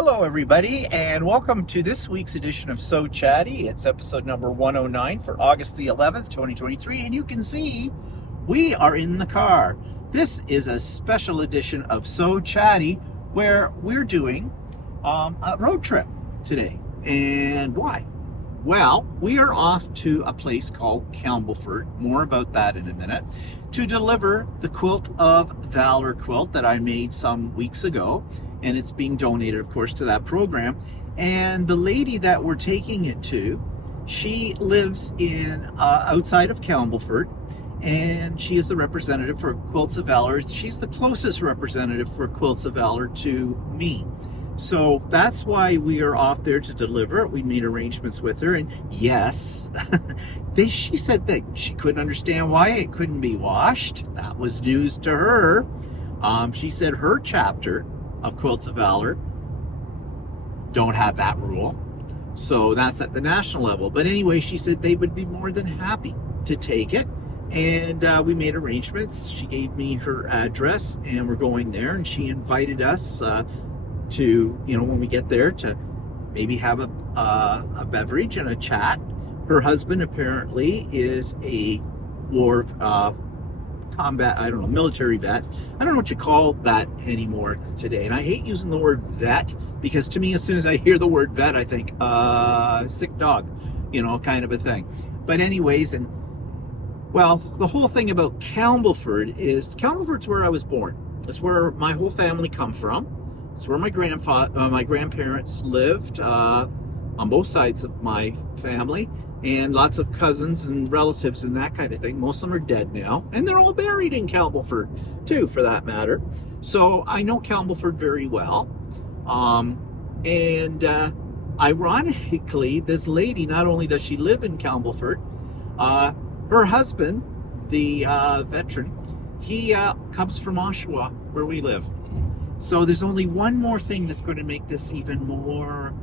Hello, everybody, and welcome to this week's edition of So Chatty. It's episode number 109 for August the 11th, 2023, and you can see we are in the car. This is a special edition of So Chatty where we're doing a road trip today. And why? Well, we are off to a place called Campbellford, more about that in a minute, to deliver the Quilt of Valor quilt that I made some weeks ago. And it's being donated, of course, to that program. And the lady that we're taking it to, she lives in outside of Campbellford, and she is the representative for Quilts of Valor. She's the closest representative for Quilts of Valor to me. So that's why we are off there to deliver it. We made arrangements with her, and yes, she said that she couldn't understand why it couldn't be washed. That was news to her. She said her chapter of Quilts of Valor don't have that rule, so that's at the national level. But anyway, she said they would be more than happy to take it, and we made arrangements. She gave me her address, and we're going there, and she invited us to, when we get there, to maybe have a beverage and a chat. Her husband apparently is a war combat, military vet. I don't know what you call that anymore today. And I hate using the word vet, because to me, as soon as I hear the word vet, I think, sick dog, kind of a thing. But anyways, the whole thing about Campbellford's where I was born. It's where my whole family come from. It's where my grandparents lived, on both sides of my family. And lots of cousins and relatives and that kind of thing. Most of them are dead now, and they're all buried in Campbellford too, for that matter. So I know Campbellford very well. Ironically, this lady, not only does she live in Campbellford, her husband, the veteran, he comes from Oshawa, where we live. So there's only one more thing that's going to make this even more,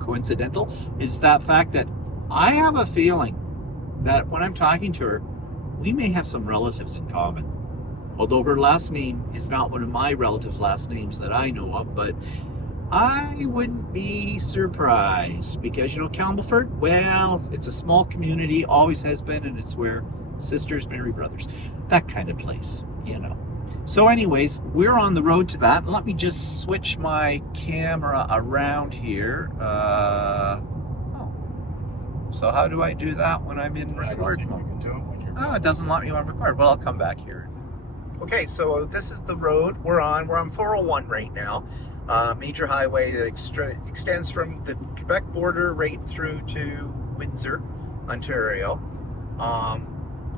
coincidental, is that fact that I have a feeling that when I'm talking to her, we may have some relatives in common. Although her last name is not one of my relatives' last names that I know of, but I wouldn't be surprised, because, Campbellford, well, it's a small community, always has been, and it's where sisters marry brothers. That kind of place, So anyways, we're on the road to that. Let me just switch my camera around here. So how do I do that when I'm in record mode? You can do it when you're It doesn't let me on record. Well, I'll come back here. Okay, so this is the road we're on. We're on 401 right now. Major highway that extends from the Quebec border right through to Windsor, Ontario. A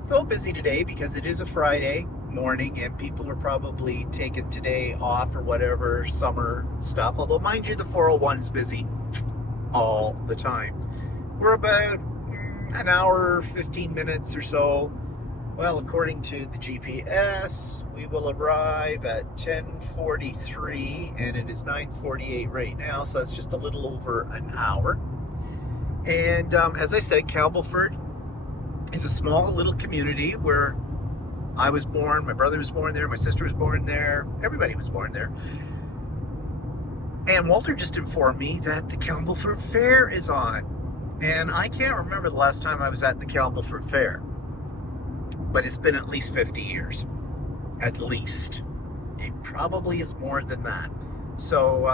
little busy today because it is a Friday morning and people are probably taking today off or whatever, summer stuff. Although, mind you, the 401 is busy all the time. We're about an hour, 15 minutes or so. Well, according to the GPS, we will arrive at 10:43, and it is 9:48 right now, so that's just a little over an hour. And as I said, Campbellford is a small little community where I was born, my brother was born there, my sister was born there, everybody was born there. And Walter just informed me that the Campbellford Fair is on. And I can't remember the last time I was at the Campbellford Fair, but it's been at least 50 years. At least. It probably is more than that. So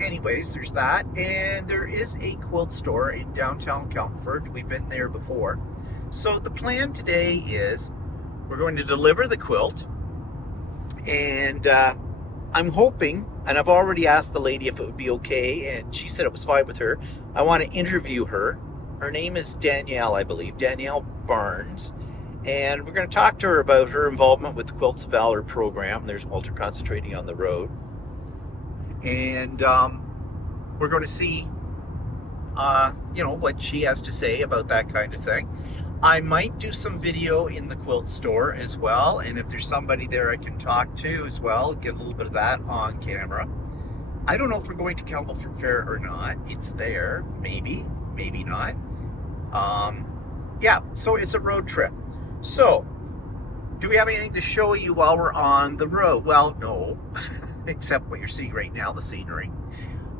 anyways, there's that. And there is a quilt store in downtown Campbellford. We've been there before. So the plan today is we're going to deliver the quilt, and I'm hoping, and I've already asked the lady if it would be okay, and she said it was fine with her. I want to interview her. Her name is Danielle, I believe, Danielle Barnes, and we're going to talk to her about her involvement with the Quilts of Valor program. There's Walter concentrating on the road, and we're going to see, what she has to say about that kind of thing. I might do some video in the quilt store as well, and if there's somebody there I can talk to as well, get a little bit of that on camera. I don't know if we're going to Campbellford Fair or not. It's there, maybe not. So it's a road trip. So, do we have anything to show you while we're on the road? Well, no. except what you're seeing right now, the scenery.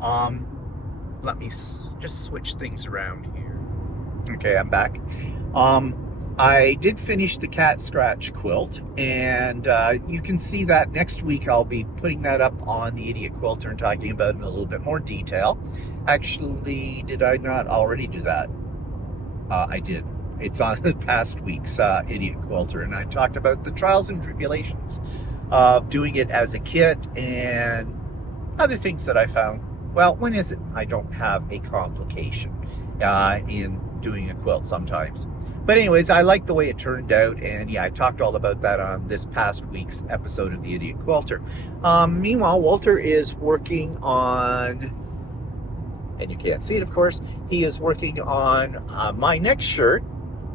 Let me just switch things around here. Okay, I'm back. I did finish the cat scratch quilt, and you can see that next week I'll be putting that up on the Idiot Quilter and talking about it in a little bit more detail. Actually, did I not already do that? I did. It's on the past week's Idiot Quilter, and I talked about the trials and tribulations of doing it as a kit and other things that I found. Well, when is it I don't have a complication in doing a quilt sometimes? But anyways, I like the way it turned out, and yeah, I talked all about that on this past week's episode of the Idiot Quilter. Meanwhile, Walter is working on, and you can't see it, of course, he is working on my next shirt,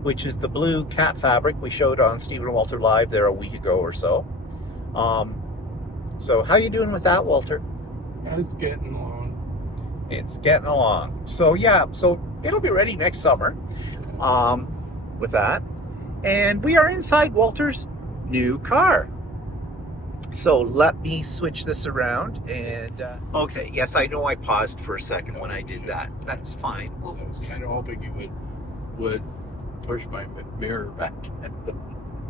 which is the blue cat fabric we showed on Stephen and Walter Live there a week ago or so. So how you doing with that, Walter? It's getting along. It's getting along. So yeah, so it'll be ready next summer with that. And we are inside Walter's new car. So let me switch this around and okay, yes, I know I paused for a second when I did that. That's fine. I was kind of hoping you would push my mirror back.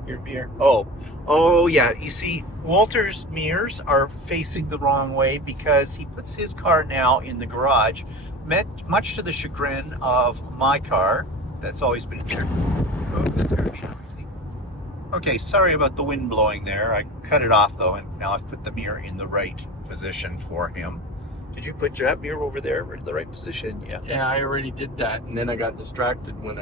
Your mirror. Oh yeah. You see, Walter's mirrors are facing the wrong way because he puts his car now in the garage, much to the chagrin of my car. That's always been a oh, that's going to be noisy. Okay, sorry about the wind blowing there. I cut it off though, and now I've put the mirror in the right position for him. Did you put that mirror over there in the right position? Yeah. Yeah, I already did that, and then I got distracted when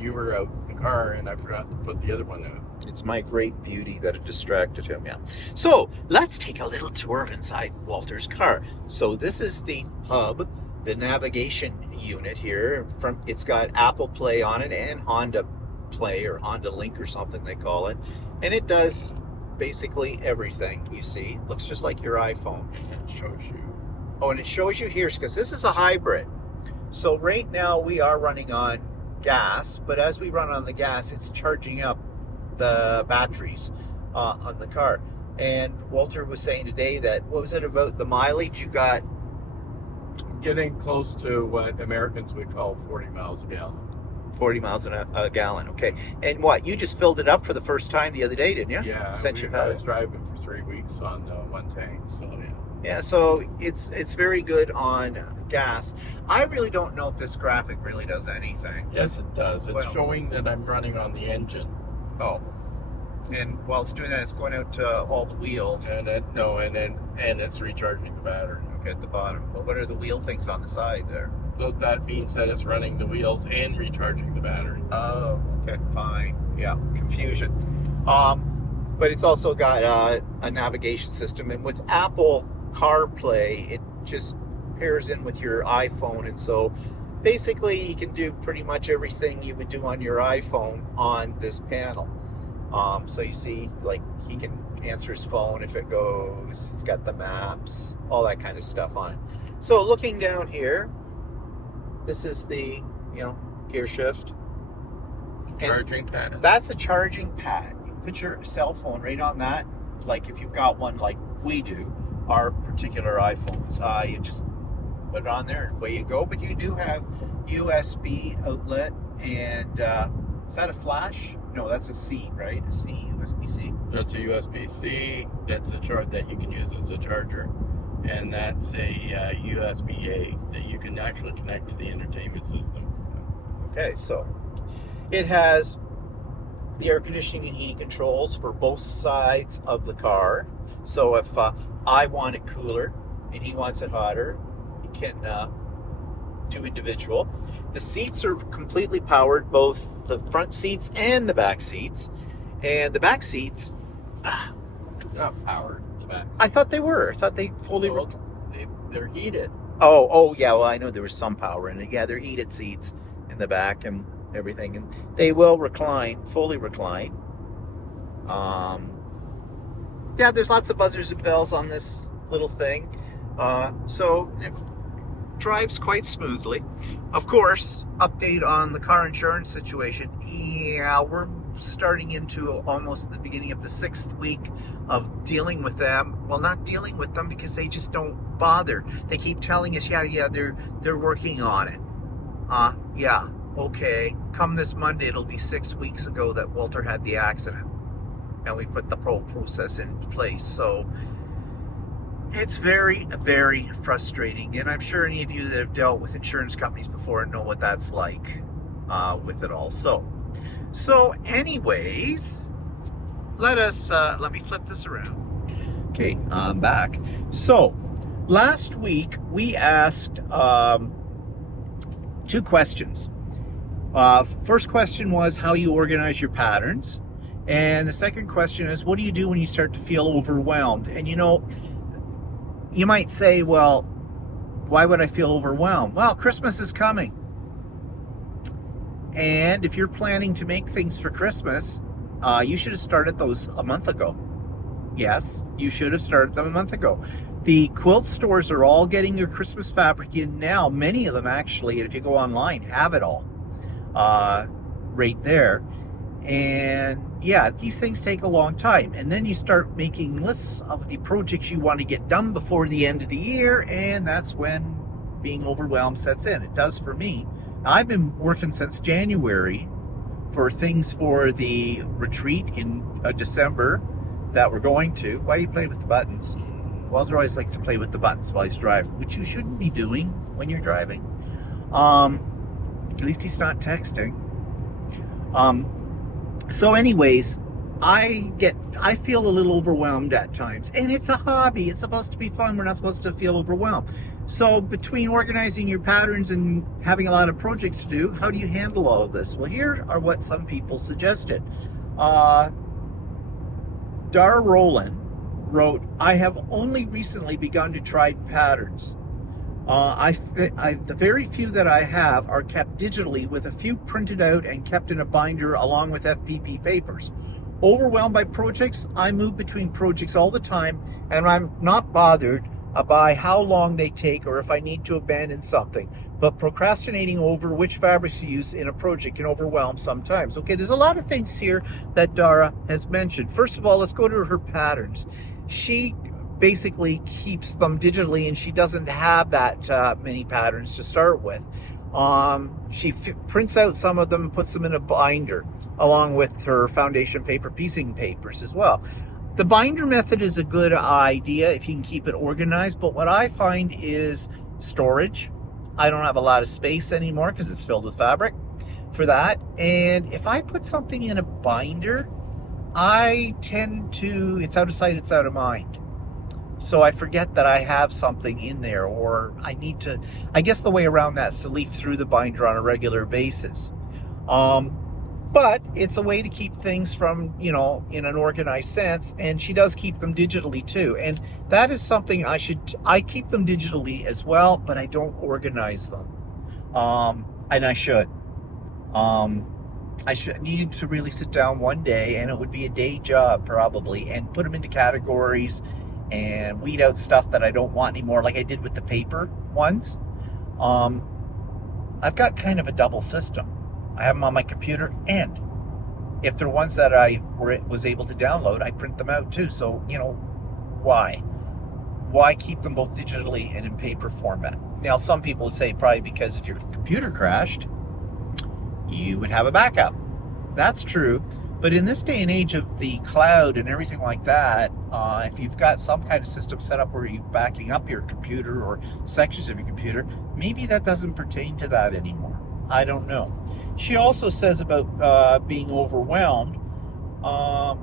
you were out in the car, and I forgot to put the other one out. It's my great beauty that it distracted him, yeah. So let's take a little tour inside Walter's car. So this is the hub, the navigation unit here. It's got Apple Play on it and Honda Play or Honda Link or something they call it. And it does basically everything, you see. It looks just like your iPhone. And it shows you. Oh, and it shows you here, because this is a hybrid. So right now we are running on gas, but as we run on the gas, it's charging up the batteries on the car. And Walter was saying today that, what was it about the mileage you got? Getting close to what Americans would call 40 miles a gallon. 40 miles a gallon, okay. And what, you just filled it up for the first time the other day, didn't you? Yeah, I was driving for 3 weeks on one tank, so yeah. Yeah, so it's very good on gas. I really don't know if this graphic really does anything. Yes, it does. It's showing that I'm running on the engine. Oh, and while it's doing that, it's going out to all the wheels. And it's recharging the battery. Okay, at the bottom. But what are the wheel things on the side there? So that means that it's running the wheels and recharging the battery. Oh, okay, fine. Yeah, confusion. But it's also got a navigation system, and with Apple CarPlay, it just pairs in with your iPhone, and so basically you can do pretty much everything you would do on your iPhone on this panel. So you see, like, he can answer his phone if it goes, it's got the maps, all that kind of stuff on it. So looking down here, this is the, gear shift. Charging pad. That's a charging pad. You put your cell phone right on that, like if you've got one like we do, our particular iPhones. You just put it on there and away you go. But you do have USB outlet, and is that a flash? No, that's a C, right? A C, USB-C. That's a USB-C. That's a chart that you can use as a charger. And that's a USB-A that you can actually connect to the entertainment system. Okay, so it has the air conditioning and heating controls for both sides of the car. So if I want it cooler and he wants it hotter, it can do individual. The seats are completely powered, both the front seats and the back seats. And the back seats, Not powered. The back seats. I thought they were. I thought they fully. They're heated. Oh yeah. Well, I know there was some power in it. Yeah, they're heated seats in the back and everything, and they will recline, fully recline. Yeah, there's lots of buzzers and bells on this little thing, so it drives quite smoothly. Of course, update on the car insurance situation. Yeah, we're starting into almost the beginning of the 6th week of dealing with them. Well, not dealing with them because they just don't bother. They keep telling us, yeah, they're working on it. Yeah, okay. Come this Monday, it'll be 6 weeks ago that Walter had the accident, and we put the whole process in place. So it's very, very frustrating, and I'm sure any of you that have dealt with insurance companies before know what that's like with it all. So anyways, let me flip this around. Okay, I'm back. So last week we asked 2 questions. First question was how you organize your patterns, and the second question is what do you do when you start to feel overwhelmed? And you might say, well, why would I feel overwhelmed? Well, Christmas is coming. And if you're planning to make things for Christmas, you should have started those a month ago. Yes, you should have started them a month ago. The quilt stores are all getting your Christmas fabric in now. Many of them actually, and if you go online, have it all right there. And yeah, these things take a long time. And then you start making lists of the projects you want to get done before the end of the year, and that's when being overwhelmed sets in. It does for me. I've been working since January for things for the retreat in December that we're going to. Why are you playing with the buttons? Walter always likes to play with the buttons while he's driving, which you shouldn't be doing when you're driving. At least he's not texting. So anyways, I feel a little overwhelmed at times, and it's a hobby. It's supposed to be fun. We're not supposed to feel overwhelmed. So between organizing your patterns and having a lot of projects to do, how do you handle all of this? Well, here are what some people suggested. Dara Rowland wrote, I have only recently begun to try patterns. The very few that I have are kept digitally, with a few printed out and kept in a binder along with FPP papers. Overwhelmed by projects, I move between projects all the time, and I'm not bothered by how long they take or if I need to abandon something. But procrastinating over which fabrics to use in a project can overwhelm sometimes. Okay, there's a lot of things here that Dara has mentioned. First of all, let's go to her patterns. She basically keeps them digitally, and she doesn't have that many patterns to start with. She prints out some of them and puts them in a binder along with her foundation paper piecing papers as well. The binder method is a good idea if you can keep it organized, but what I find is storage. I don't have a lot of space anymore because it's filled with fabric for that, and if I put something in a binder, I tend to, it's out of sight, it's out of mind. So I forget that I have something in there, or I need to, I guess the way around that is to leaf through the binder on a regular basis. But it's a way to keep things from, in an organized sense, and she does keep them digitally too. And that is something I keep them digitally as well, but I don't organize them. And I should. I need to really sit down one day, and it would be a day job probably, and put them into categories and weed out stuff that I don't want anymore, like I did with the paper ones. I've got kind of a double system. I have them on my computer, and if they're ones that I was able to download, I print them out too. So, why? Why keep them both digitally and in paper format? Now, some people would say probably because if your computer crashed, you would have a backup. That's true. But in this day and age of the cloud and everything like that, if you've got some kind of system set up where you're backing up your computer or sections of your computer, maybe that doesn't pertain to that anymore. I don't know. She also says about being overwhelmed.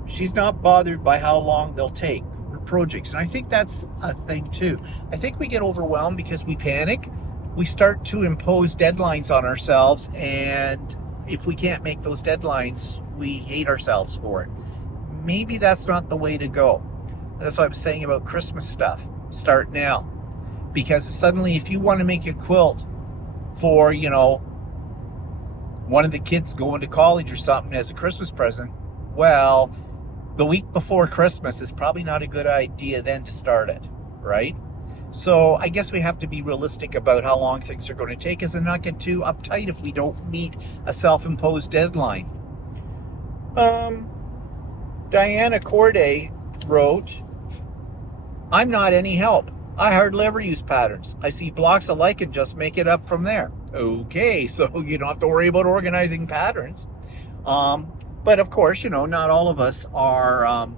She's not bothered by how long they'll take, her projects. And I think that's a thing too. I think we get overwhelmed because we panic. We start to impose deadlines on ourselves, and if we can't make those deadlines, we hate ourselves for it. Maybe that's not the way to go. That's what I was saying about Christmas stuff. Start now. Because suddenly if you want to make a quilt for, one of the kids going to college or something as a Christmas present, well, the week before Christmas is probably not a good idea then to start it, right? So I guess we have to be realistic about how long things are going to take us and not get too uptight if we don't meet a self-imposed deadline. Um, Diana Corday wrote, I'm not any help. I hardly ever use patterns. I see blocks alike and just make it up from there. Okay, so you don't have to worry about organizing patterns. But of course, not all of us are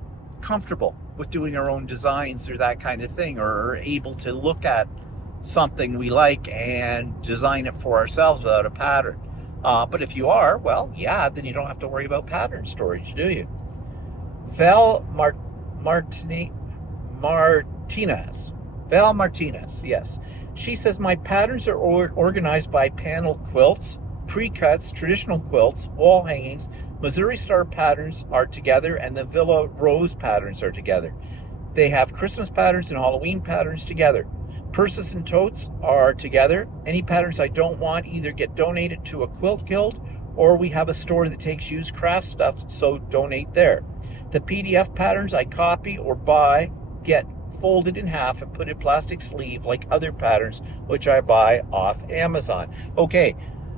comfortable with doing our own designs or that kind of thing, or are able to look at something we like and design it for ourselves without a pattern. But if you are, well, yeah, then you don't have to worry about pattern storage, do you? Val Martinez. Val Martinez, yes. She says, my patterns are organized by panel quilts, pre-cuts, traditional quilts, wall hangings, Missouri Star patterns are together, and the Villa Rose patterns are together. They have Christmas patterns and Halloween patterns together. Purses and totes are together. Any patterns I don't want either get donated to a quilt guild, or we have a store that takes used craft stuff, so donate there. The PDF patterns I copy or buy get folded in half and put in plastic sleeve like other patterns, which I buy off Amazon. Okay,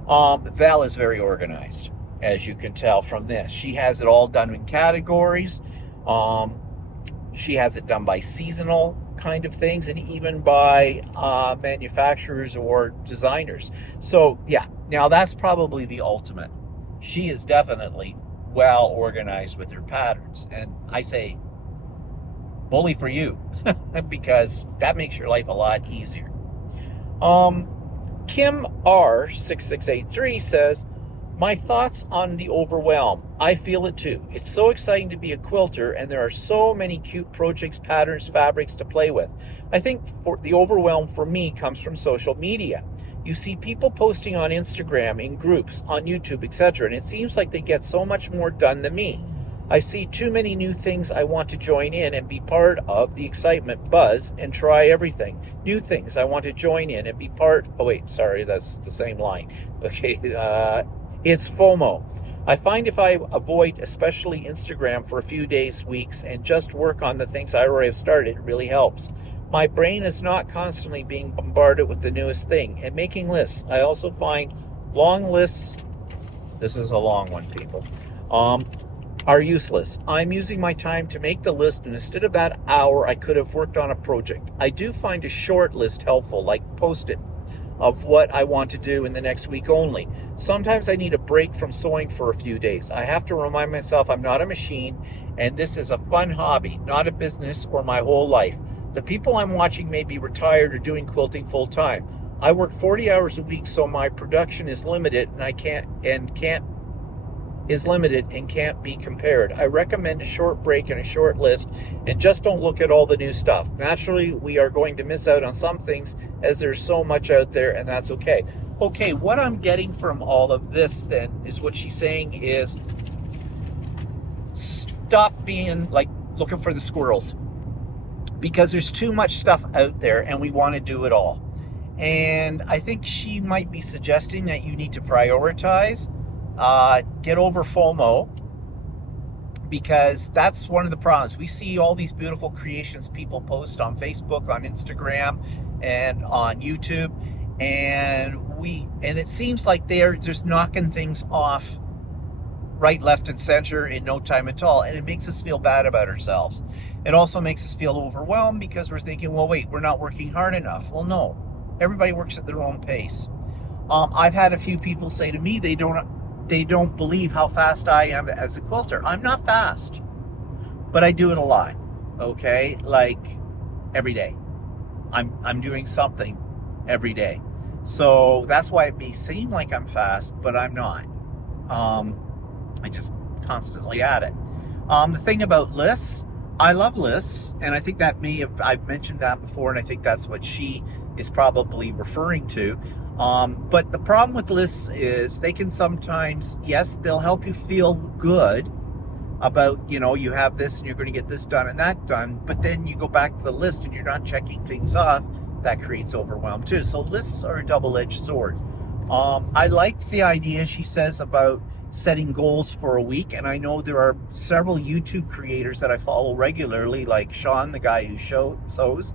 Val is very organized, as you can tell from this. She has it all done in categories. She has it done by seasonal kind of things, and even by manufacturers or designers. So yeah, now that's probably the ultimate. She is definitely well organized with her patterns, and I say bully for you because that makes your life a lot easier. Kim R6683 says, my thoughts on the overwhelm. I feel it too. It's so exciting to be a quilter, and there are so many cute projects, patterns, fabrics to play with. I think for the overwhelm for me comes from social media. You see people posting on Instagram, in groups, on YouTube, etc., and it seems like they get so much more done than me. I see too many new things I want to join in and be part of the excitement buzz and try everything. New things I want to join in and be part... Oh, wait, sorry, that's the same line. Okay, it's FOMO. I find if I avoid especially Instagram for a few days, weeks, and just work on the things I already have started, it really helps. My brain is not constantly being bombarded with the newest thing and making lists. I also find long lists... This is a long one, people. Are useless. I'm using my time to make the list, and instead of that hour, I could have worked on a project. I do find a short list helpful, like Post-it, of what I want to do in the next week only. Sometimes I need a break from sewing for a few days. I have to remind myself I'm not a machine, and this is a fun hobby, not a business or my whole life. The people I'm watching may be retired or doing quilting full time. I work 40 hours a week, so my production is limited, and can't be compared. I recommend a short break and a short list, and just don't look at all the new stuff. Naturally, we are going to miss out on some things as there's so much out there, and that's okay. Okay, what I'm getting from all of this then is what she's saying is stop being like looking for the squirrels, because there's too much stuff out there and we want to do it all. And I think she might be suggesting that you need to prioritize. Get over FOMO, because that's one of the problems. We see all these beautiful creations people post on Facebook, on Instagram, and on YouTube, and it seems like they're just knocking things off right, left, and center in no time at all, and it makes us feel bad about ourselves. It also makes us feel overwhelmed because we're thinking, well, wait, we're not working hard enough. Well, no, everybody works at their own pace. I've had a few people say to me they don't believe how fast I am as a quilter. I'm not fast, but I do it a lot. Okay, like every day. I'm doing something every day. So that's why it may seem like I'm fast, but I'm not. I just constantly at it. The thing about lists, I love lists, and I think that I've mentioned that before, and I think that's what she is probably referring to. But the problem with lists is they can sometimes, yes, they'll help you feel good about, you have this and you're going to get this done and that done, but then you go back to the list and you're not checking things off. That creates overwhelm too. So lists are a double-edged sword. I liked the idea she says about setting goals for a week, and I know there are several YouTube creators that I follow regularly, like Sean, the guy who sews.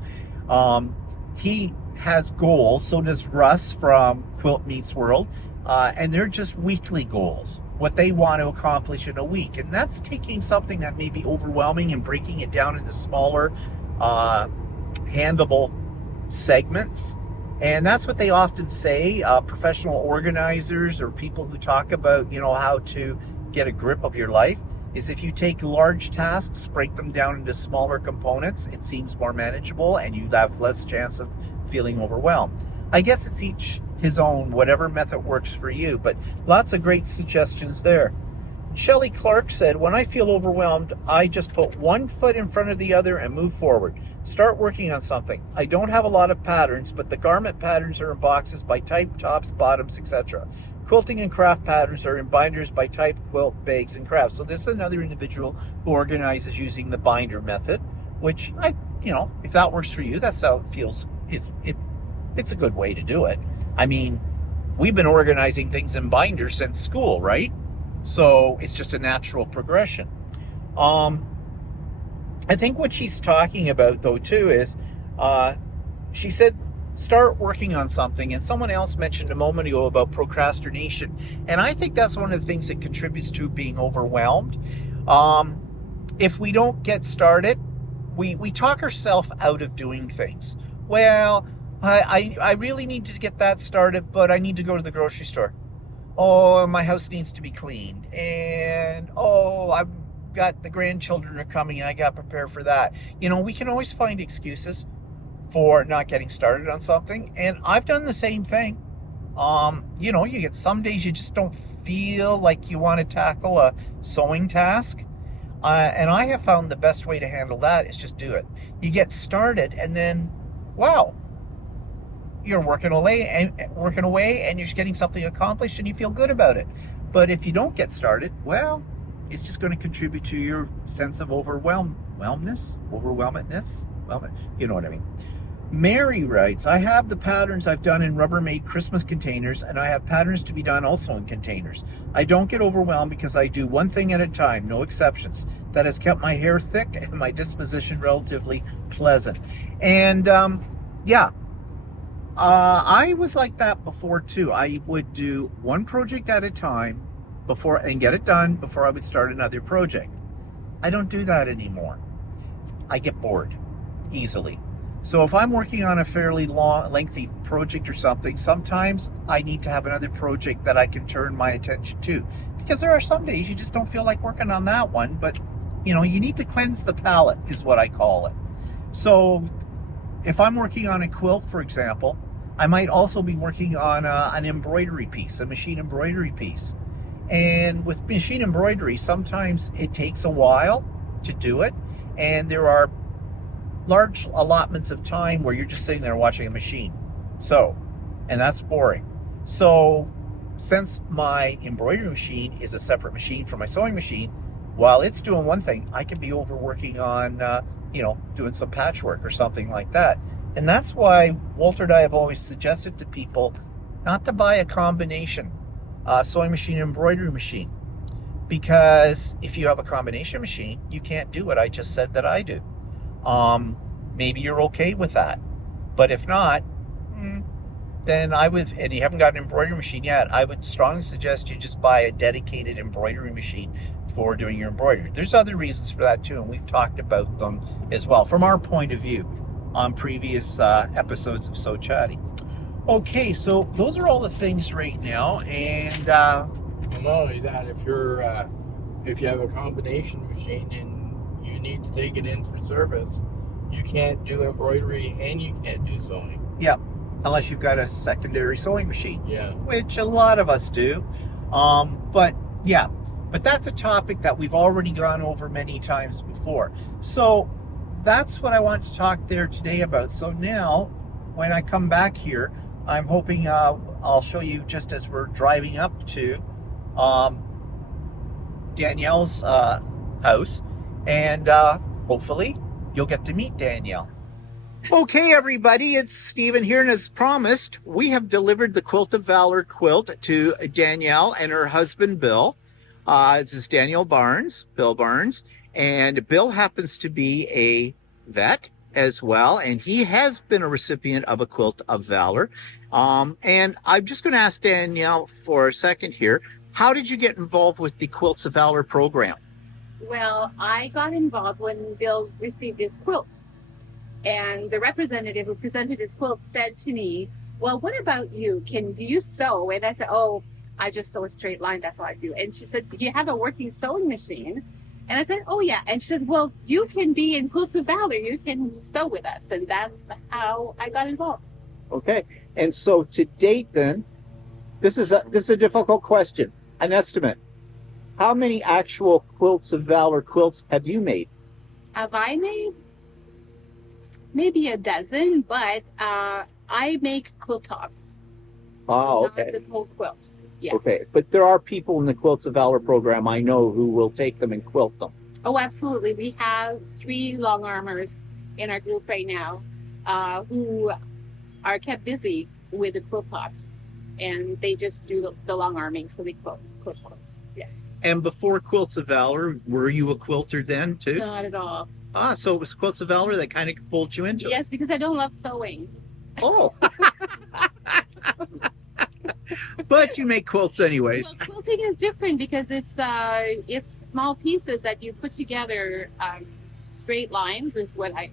He has goals, so does Russ from Quilt Meets World, and they're just weekly goals. what they want to accomplish in a week. And that's taking something that may be overwhelming and breaking it down into smaller, handleable segments. And that's what they often say, professional organizers or people who talk about, how to get a grip of your life, is if you take large tasks, break them down into smaller components, it seems more manageable and you have less chance of feeling overwhelmed. I guess it's each his own, whatever method works for you, but lots of great suggestions there. Shelley Clark said, when I feel overwhelmed, I just put one foot in front of the other and move forward. Start working on something. I don't have a lot of patterns, but the garment patterns are in boxes by type, tops, bottoms, etc. Quilting and craft patterns are in binders by type, quilt, bags, and crafts. So this is another individual who organizes using the binder method, which if that works for you, that's how it feels. It's a good way to do it. I mean, we've been organizing things in binders since school, right? So it's just a natural progression. I think what she's talking about, though, too, is she said start working on something, and someone else mentioned a moment ago about procrastination, and I think that's one of the things that contributes to being overwhelmed. If we don't get started, we talk ourselves out of doing things. Well, I really need to get that started, but I need to go to the grocery store. Oh, my house needs to be cleaned, and I've got the grandchildren are coming and I got to prepare for that. We can always find excuses for not getting started on something, and I've done the same thing. You get some days you just don't feel like you want to tackle a sewing task, and I have found the best way to handle that is just do it. You get started, and then wow, you're working away and you're getting something accomplished and you feel good about it. But if you don't get started, well, it's just going to contribute to your sense of overwhelmedness. Well, you know what I mean. Mary writes, I have the patterns I've done in Rubbermaid Christmas containers, and I have patterns to be done also in containers. I don't get overwhelmed because I do one thing at a time, no exceptions. That has kept my hair thick and my disposition relatively pleasant. And I was like that before too. I would do one project at a time and get it done before I would start another project. I don't do that anymore. I get bored easily. So if I'm working on a fairly lengthy project or something, sometimes I need to have another project that I can turn my attention to, because there are some days you just don't feel like working on that one, but you need to cleanse the palate is what I call it. So if I'm working on a quilt, for example, I might also be working on an embroidery piece, a machine embroidery piece. And with machine embroidery, sometimes it takes a while to do it, and there are large allotments of time where you're just sitting there watching a machine. And that's boring. So since my embroidery machine is a separate machine from my sewing machine, while it's doing one thing, I can be overworking on, doing some patchwork or something like that. And that's why Walter and I have always suggested to people not to buy a combination sewing machine and embroidery machine. Because if you have a combination machine, you can't do what I just said that I do. Maybe you're okay with that. But if not, then and you haven't got an embroidery machine yet, I would strongly suggest you just buy a dedicated embroidery machine for doing your embroidery. There's other reasons for that too, and we've talked about them as well from our point of view on previous episodes of So Chatty. Okay, so those are all the things right now, and not only that, if you have a combination machine and you need to take it in for service, you can't do embroidery and you can't do sewing. Yeah, unless you've got a secondary sewing machine. Yeah. Which a lot of us do. But that's a topic that we've already gone over many times before. So that's what I want to talk there today about. So now, when I come back here, I'm hoping I'll show you just as we're driving up to Danielle's house, and hopefully you'll get to meet Danielle. Okay, everybody, it's Stephen here, and as promised, we have delivered the Quilt of Valor quilt to Danielle and her husband, Bill. This is Bill Barnes, and Bill happens to be a vet as well, and he has been a recipient of a Quilt of Valor. And I'm just going to ask Danielle for a second here. How did you get involved with the Quilts of Valor program? Well, I got involved when Bill received his quilt. And the representative who presented his quilt said to me, well, what about you? Do you sew? And I said, oh, I just sew a straight line. That's all I do. And she said, do you have a working sewing machine? And I said, oh, yeah. And she says, well, you can be in Quilts of Valor. You can sew with us. And that's how I got involved. Okay. And so to date then, this is a difficult question. An estimate. How many actual Quilts of Valor quilts have you made? Have I made? Maybe a dozen, but I make quilt tops. Oh, Not okay. the whole quilts. Yes. Okay. But there are people in the Quilts of Valor program I know who will take them and quilt them. Oh, absolutely. We have 3 long armors in our group right now who are kept busy with the quilt tops. And they just do the long arming, so they quilt. Yeah. And before Quilts of Valor, were you a quilter then too? Not at all. Ah, so it was Quilts of Valor that kind of pulled you into it. Yes, because I don't love sewing. Oh. But you make quilts anyways. Well, quilting is different because it's small pieces that you put together. Straight lines is what I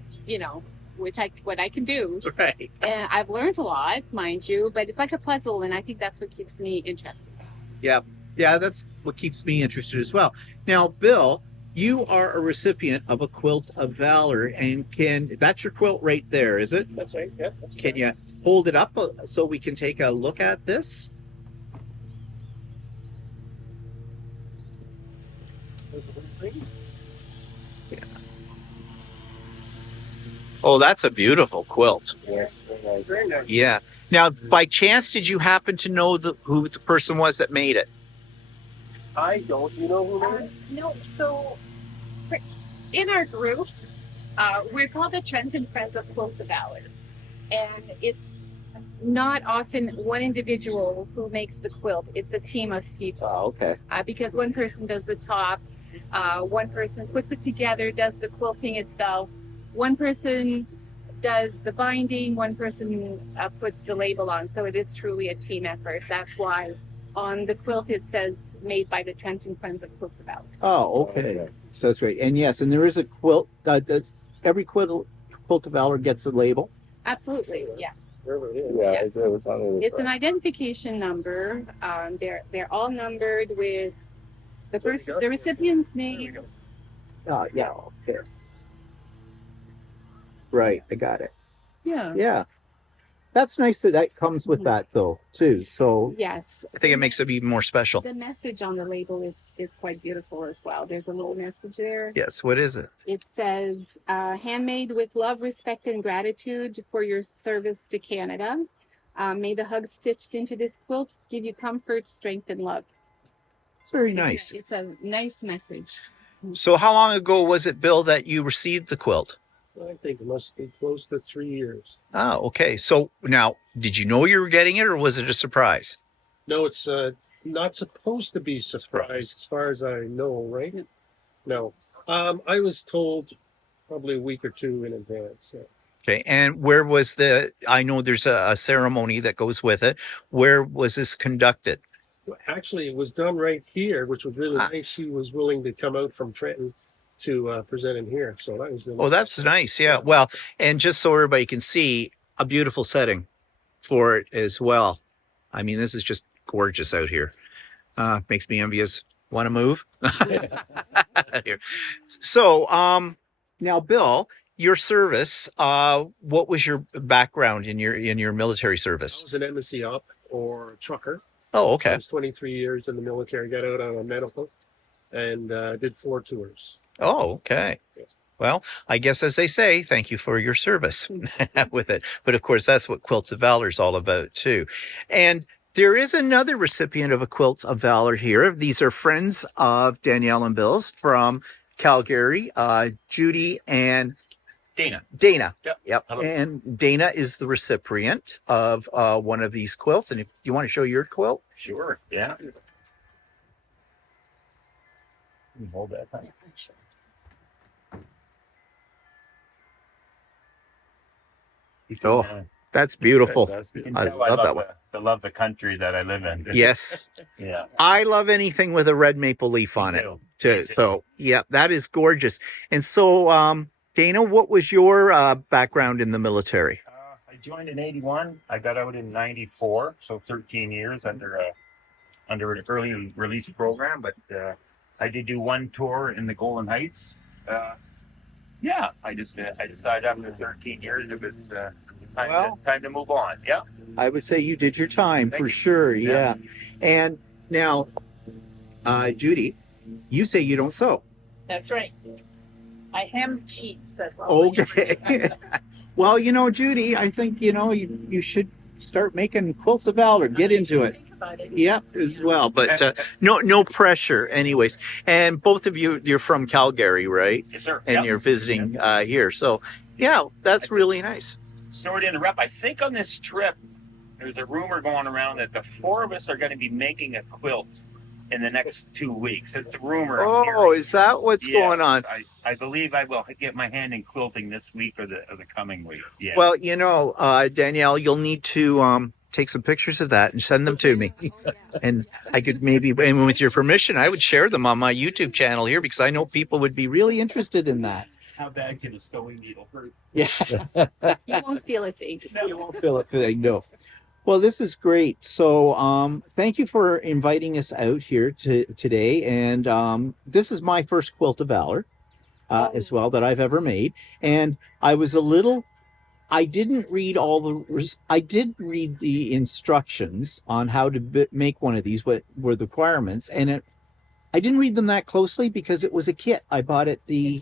can do. Right. And I've learned a lot, mind you, but it's like a puzzle, and I think that's what keeps me interested. Yeah, that's what keeps me interested as well. Now, Bill, you are a recipient of a Quilt of Valor, and that's your quilt right there, is it? That's right. Yeah. Can you hold it up so we can take a look at this? Yeah. Oh, that's a beautiful quilt. Yeah. Very nice. Yeah. Now, by chance, did you happen to know who the person was that made it? I don't. You know who made it? No, so in our group, we're called the Trends and Friends of Quilts of Valor. And it's not often one individual who makes the quilt. It's a team of people. Oh, okay. Because one person does the top, one person puts it together, does the quilting itself, one person does the binding, one person puts the label on. So it is truly a team effort. That's why on the quilt it says made by the Trent and Friends of Quilts of Valor. Oh, okay. So that's great. And yes, and there is a quilt. Every Quilt of Valor gets a label. Absolutely, yes. Yeah, Yes. it's on It's an identification number. They're all numbered with the recipient's name. Oh, yeah. Okay. Right, I got it. Yeah. Yeah. That's nice that comes with that though, too. So Yes. I think it makes it even more special. The message on the label is quite beautiful as well. There's a little message there. Yes, what is it? It says, handmade with love, respect, and gratitude for your service to Canada. May the hugs stitched into this quilt give you comfort, strength, and love. It's very nice. It's a nice message. So how long ago was it, Bill, that you received the quilt? I think it must be close to 3 years. Oh, okay. So now, did you know you were getting it, or was it a surprise? No, it's not supposed to be surprise as far as I know, right? No. I was told probably a week or two in advance. Yeah. Okay. And where was I know there's a ceremony that goes with it. Where was this conducted? Actually, it was done right here, which was really nice. She was willing to come out from Trenton to present in here. So that was really That's nice. Yeah. Well, and just so everybody can see, a beautiful setting for it as well. I mean, this is just gorgeous out here. Makes me envious. Want to move? Here. So, now, Bill, your service, what was your background in your military I service? was an embassy op or trucker. Oh, I okay. was 23 years in the military, got out on a medical, and did 4 tours. Oh, okay. Well, I guess as they say, thank you for your service with it. But of course, that's what Quilts of Valor is all about too. And there is another recipient of a Quilts of Valor here. These are friends of Danielle and Bill's from Calgary, Judy and Dana. Yep. And Dana is the recipient of one of these quilts. And if you want to show your quilt. Sure. Yeah. You can hold that thing. Oh, That's beautiful. That's You good. can I tell love that one. love the country that I live in. Yes. Yeah. I love anything with a red maple leaf on Me it too. too. Me too. So yeah, that is gorgeous. And so, Dana, what was your background in the military? I joined in '81. I got out in '94, so 13 years under an early release program. But I did do one tour in the Golden Heights. Yeah, I decided after 13 years it was time to move on. Yeah. I would say you did your time Thank for you. sure. Yeah. And now, Judy, you say you don't sew. That's right. I hem jeans. That's all. Okay. Well, Judy, I think, you should start making Quilts of Valor. Get into it. Think about it. Yeah, as well. But no pressure anyways. And both of you're from Calgary, right? Yes, sir. And Yep. you're visiting here. So, yeah, that's really nice. Sorry to interrupt. I think on this trip, there's a rumor going around that the four of us are going to be making a quilt in the next 2 weeks. It's a rumor. I'm Oh, hearing. is that what's Yes, going on? I believe I will get my hand in quilting this week or the coming week. Yeah. Well, Danielle, you'll need to take some pictures of that and send them to me. And I could maybe, and with your permission, I would share them on my YouTube channel here because I know people would be really interested in that. How bad can a sewing needle hurt? Yeah. You won't feel a thing. You won't feel it. No. Well, this is great. So thank you for inviting us out here today. And this is my first Quilt of Valor as well that I've ever made. And I didn't read I did read the instructions on how to make one of these, what were the requirements. And I didn't read them that closely because it was a kit I bought at the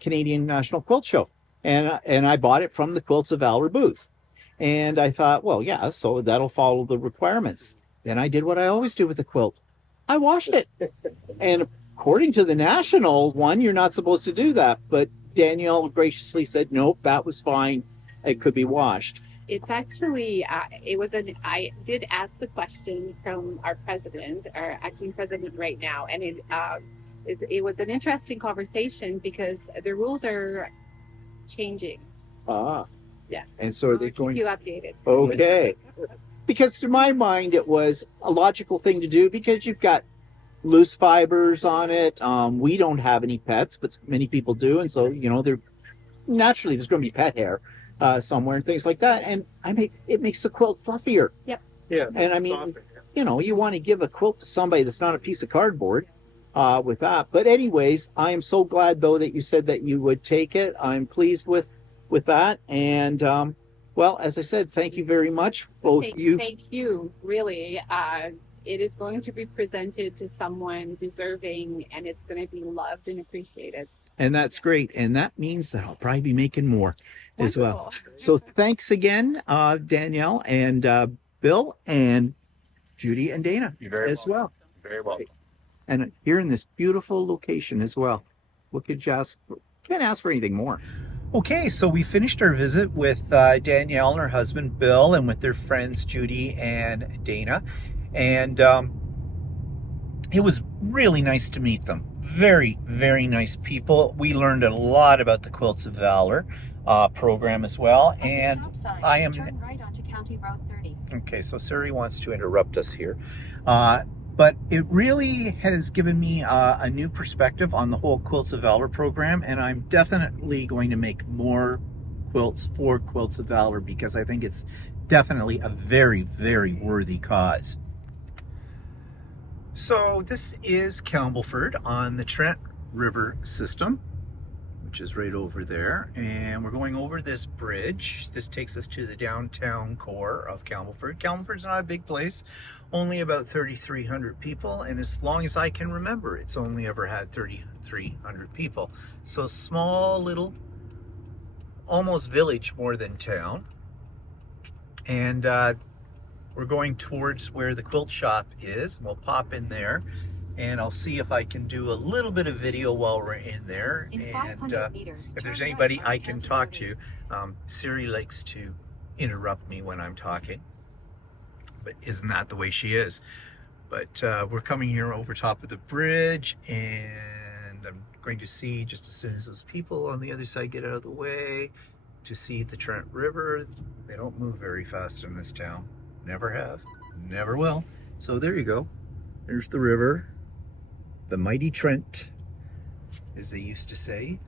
Canadian National Quilt Show. And I bought it from the Quilts of Valor booth. And I thought, well, yeah, so that'll follow the requirements. Then I did what I always do with the quilt. I washed it. And according to the national one, you're not supposed to do that. But Danielle graciously said, nope, that was fine. It could be washed. It's actually, I did ask the question from our president, our acting president right now, and it was an interesting conversation because the rules are changing. Ah, Yes. and so are they We'll going? keep you updated. Okay. Because to my mind, it was a logical thing to do because you've got loose fibers on it. We don't have any pets, but many people do. And so, there's going to be pet hair somewhere and things like that. And it makes the quilt fluffier. Yep. Yeah. And I mean, you want to give a quilt to somebody that's not a piece of cardboard with that. But anyways, I am so glad, though, that you said that you would take it. I'm pleased with that. And, well, as I said, thank you very much, both you. Thank you, really. It is going to be presented to someone deserving, and it's going to be loved and appreciated. And that's great. And that means that I'll probably be making more as well. Wonderful. So thanks again, Danielle and Bill and Judy and Dana You're very as welcome. well. Very welcome. And here in this beautiful location as well. What could you ask for? Can't ask for anything more. Okay, so we finished our visit with Danielle and her husband Bill and with their friends Judy and Dana. And it was really nice to meet them. Very, very nice people. We learned a lot about the Quilts of Valor program as well. And I am... Turn right onto County Road 30. Okay, so Suri wants to interrupt us here. But it really has given me a new perspective on the whole Quilts of Valor program, and I'm definitely going to make more quilts for Quilts of Valor because I think it's definitely a very, very worthy cause. So this is Campbellford on the Trent River system, which is right over there, and we're going over this bridge. This takes us to the downtown core of Campbellford. Campbellford's not a big place, only about 3,300 people, and as long as I can remember, it's only ever had 3,300 people. So small little, almost village more than town. And we're going towards where the quilt shop is. We'll pop in there and I'll see if I can do a little bit of video while we're in there. In And 500 meters, if there's turn anybody right I onto can County talk Road to, Siri likes to interrupt me when I'm talking, but isn't that the way she is? But we're coming here over top of the bridge, and I'm going to see just as soon as those people on the other side get out of the way, to see the Trent River. They don't move very fast in this town. Never have, never will. So there you go. There's the river, the mighty Trent, as they used to say.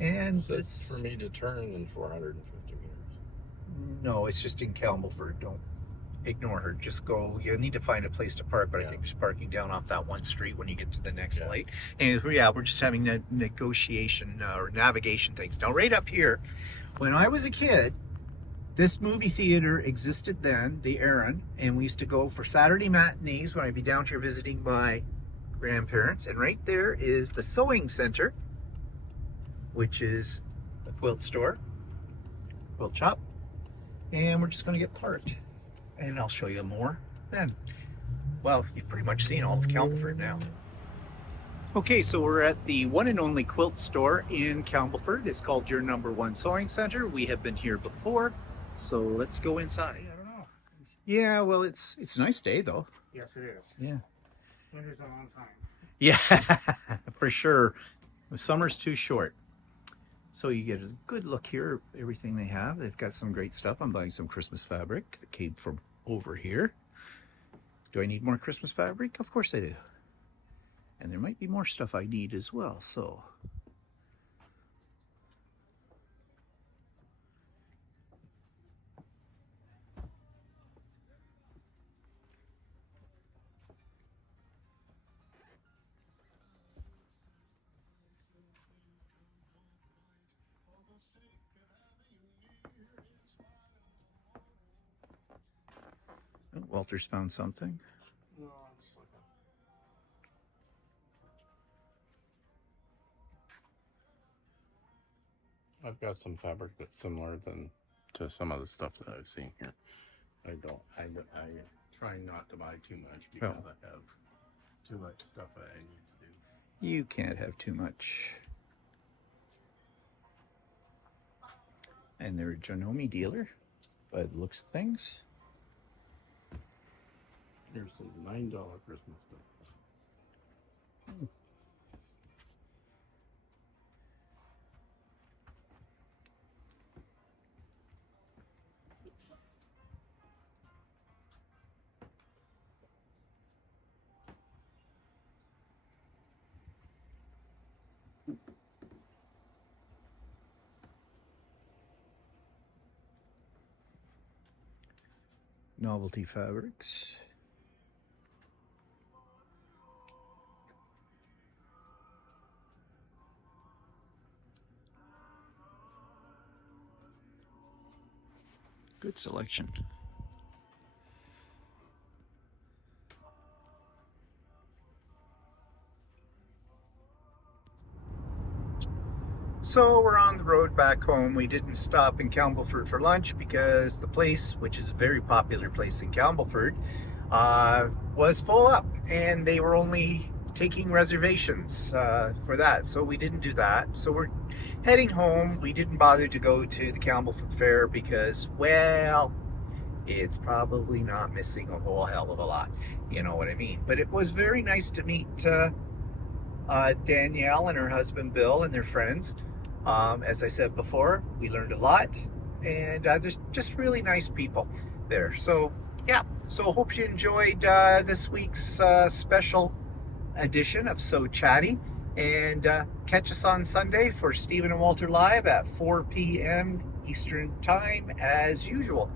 And So it's it's for me to turn in 450 meters. no, it's just in Campbellford. Don't ignore her. Just go. You need to find a place to park, but I Yeah. think there's parking down off that one street when you get to the next Yeah. light. And yeah, we're just having negotiation or navigation things. Now, right up here, when I was a kid, this movie theater existed then, the Aaron, and we used to go for Saturday matinees when I'd be down here visiting my grandparents. And right there is the sewing center, which is a quilt store, quilt shop. And we're just going to get parked. And I'll show you more then. Well, you've pretty much seen all of Campbellford now. Okay, so we're at the one and only quilt store in Campbellford. It's called Your Number One Sewing Center. We have been here before, so let's go inside. I don't know. Yeah, well, it's a nice day though. Yes, it is. Yeah. Winter's a long time. Yeah, for sure. The summer's too short. So you get a good look here, everything they have. They've got some great stuff. I'm buying some Christmas fabric that came from over here. Do I need more Christmas fabric? Of course I do. And there might be more stuff I need as well, so. Oh, Walter's found something. No, I'm just looking. I've got some fabric that's similar to some of the stuff that I've seen here. I try not to buy too much because I have too much stuff that I need to do. You can't have too much. And they're a Janome dealer by the looks of things. Here's some $9 Christmas stuff. Novelty fabrics. Good selection. So we're on the road back home. We didn't stop in Campbellford for lunch because the place, which is a very popular place in Campbellford, was full up and they were only taking reservations for that. So we didn't do that. So we're heading home. We didn't bother to go to the Campbellford Fair because, well, it's probably not missing a whole hell of a lot. You know what I mean? But it was very nice to meet Danielle and her husband Bill and their friends. As I said before, we learned a lot, and there's just really nice people there. So yeah, so hope you enjoyed this week's special edition of So Chatty, and catch us on Sunday for Stephen and Walter Live at 4 p.m. Eastern Time as usual.